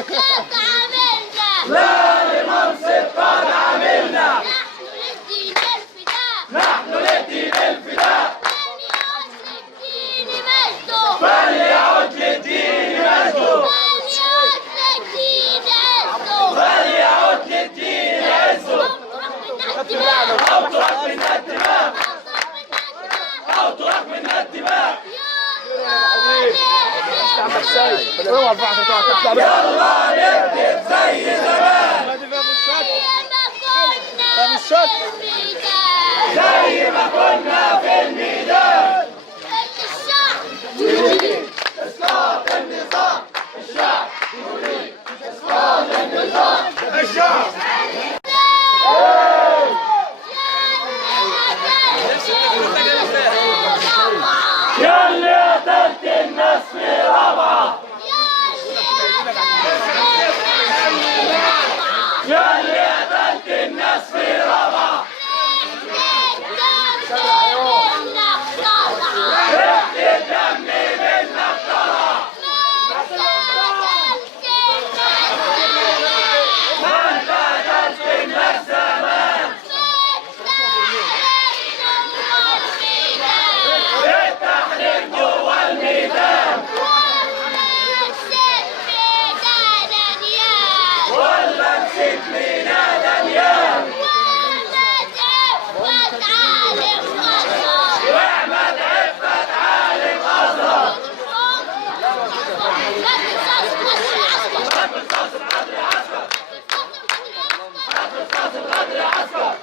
قد عملنا لا لمنصب قد عملنا نحن للدين الفداء نحن للدين الفداء فليعد للدين مجده فليعد للدين عزه أو ترك منا الدماء أو ترك منا الدماء يلا نكتب زي زمان زي ما كنا في الميدان إسقاط النظام الشعب يريد إسقاط النظام الشعب يا اللي قتلت الناس في رابعة يا اللي قتلت الناس في رابعة ريحة الدم منك طلع ما انت قتلت الناس زمان التحرير جوا الميدان ولا نسيت مينا دنيان واحمد عفت عالم أزهر قصاص القدر عسكر